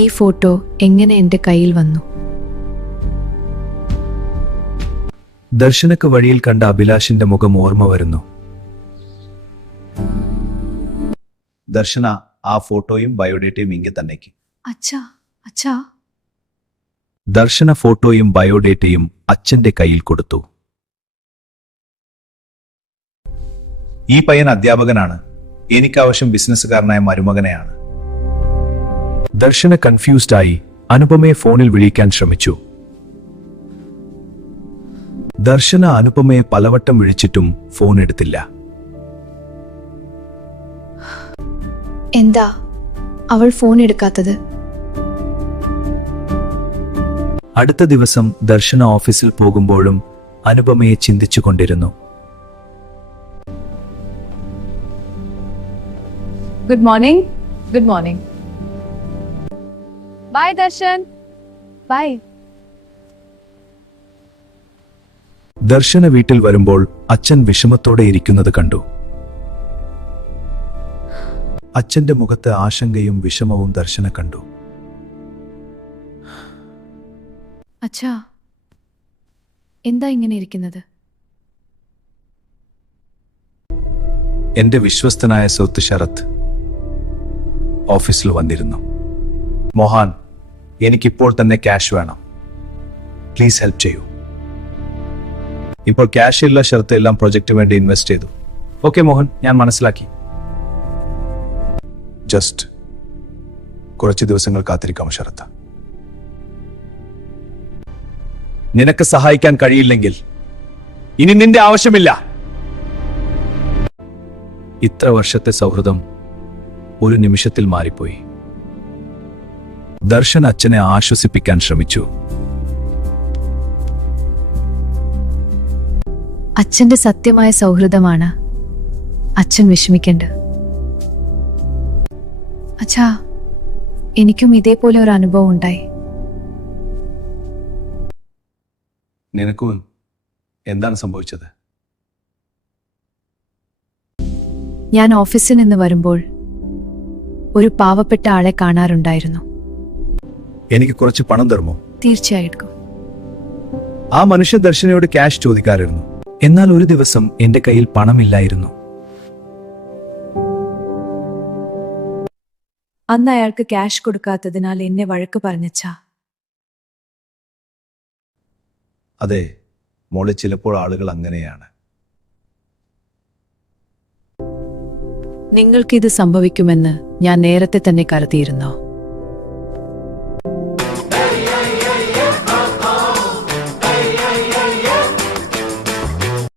ഈ ഫോട്ടോ എങ്ങനെ എൻ്റെ കയ്യിൽ വന്നു? ദർശനക്ക് വഴിയിൽ കണ്ട അഭിലാഷിന്റെ മുഖം ഓർമ്മ വരുന്നു. ദർശന ആ ഫോട്ടോയും ബയോഡേറ്റയും ഇങ്ങെ തന്നേക്ക്. അച്ഛാ അച്ഛാ. ദർശന ഫോട്ടോയും ബയോഡേറ്റയും അച്ഛന്റെ കയ്യിൽ കൊടുത്തു. ഈ പയ്യൻ അധ്യാപകനാണ്, എനിക്കാവശ്യം ബിസിനസ്സുകാരനായ മരുമകനെയാണ്. ദർശന കൺഫ്യൂസ്ഡ് ആയി അനുപമയെ ഫോണിൽ വിളിക്കാൻ ശ്രമിച്ചു. ദർശന അനുപമയെ പലവട്ടം വിളിച്ചിട്ടും ഫോൺ എടുത്തില്ല. എന്താ അവൾ ഫോൺ എടുക്കാത്തത്? അടുത്ത ദിവസം ദർശന ഓഫീസിൽ പോകുമ്പോഴും അനുപമയെ ചിന്തിച്ചുകൊണ്ടിരുന്നു. Good morning. Good morning. Bye, Darshan. Bye. ദർശന വീട്ടിൽ വരുമ്പോൾ അച്ഛൻ വിഷമത്തോടെ ഇരിക്കുന്നത് കണ്ടു. അച്ഛന്റെ മുഖത്ത് ആശങ്കയും വിഷമവും ദർശന കണ്ടു. അച്ഛാ, എന്താ ഇങ്ങനെ ഇരിക്കുന്നത്? എന്റെ വിശ്വസ്തനായ സുഹൃത്ത് ശരത് ഓഫീസിൽ വന്നിരുന്നു. മോഹൻ, എനിക്കിപ്പോൾ തന്നെ ക്യാഷ് വേണം, പ്ലീസ് ഹെൽപ്പ് ചെയ്യൂ. ഇപ്പോൾ ക്യാഷ് ഇല്ല ശരത്ത്, എല്ലാം പ്രൊജക്റ്റ് വേണ്ടി ഇൻവെസ്റ്റ് ചെയ്തു. ഓക്കെ മോഹൻ, ഞാൻ മനസ്സിലാക്കി. ജസ്റ്റ് കുറച്ച് ദിവസങ്ങൾ കാത്തിരിക്കാം ശരത്ത്. നിനക്ക് സഹായിക്കാൻ കഴിയില്ലെങ്കിൽ ഇനി നിന്റെ ആവശ്യമില്ല. ഇത്ര വർഷത്തെ സൗഹൃദം ഒരു നിമിഷത്തിൽ മാറിപ്പോയി. ദർശൻ അച്ഛനെ ആശ്വസിപ്പിക്കാൻ ശ്രമിച്ചു. അച്ഛന്റെ സത്യമായ സൗഹൃദമാണ്. അച്ഛൻ വിഷമിക്കണ്ട. അച്ഛാ, എനിക്കും ഇതേപോലെ ഒരു അനുഭവം ഉണ്ടായി. നിനക്കും എന്താണ് സംഭവിച്ചത്? ഞാൻ ഓഫീസിൽ നിന്ന് വരുമ്പോൾ ഒരു പാവപ്പെട്ട ആളെ കാണാറുണ്ടായിരുന്നു. എനിക്ക് കുറച്ച് പണം തരുമോ? തീർച്ചയായിട്ടും. ആ മനുഷ്യ ദർശനയോട് ക്യാഷ് ചോദിക്കാറിരുന്നു. എന്നാൽ ഒരു ദിവസം എന്റെ കയ്യിൽ പണമില്ലായിരുന്നു. അന്ന് അയാൾക്ക് ക്യാഷ് കൊടുക്കാത്തതിനാൽ എന്നെ വഴക്ക് പറഞ്ഞച്ചാ. അതെ മോളെ, ചിലപ്പോൾ ആളുകൾ അങ്ങനെയാണ്. നിങ്ങൾക്കിത് സംഭവിക്കുമെന്ന് ഞാൻ നേരത്തെ തന്നെ കരുതിയിരുന്നു.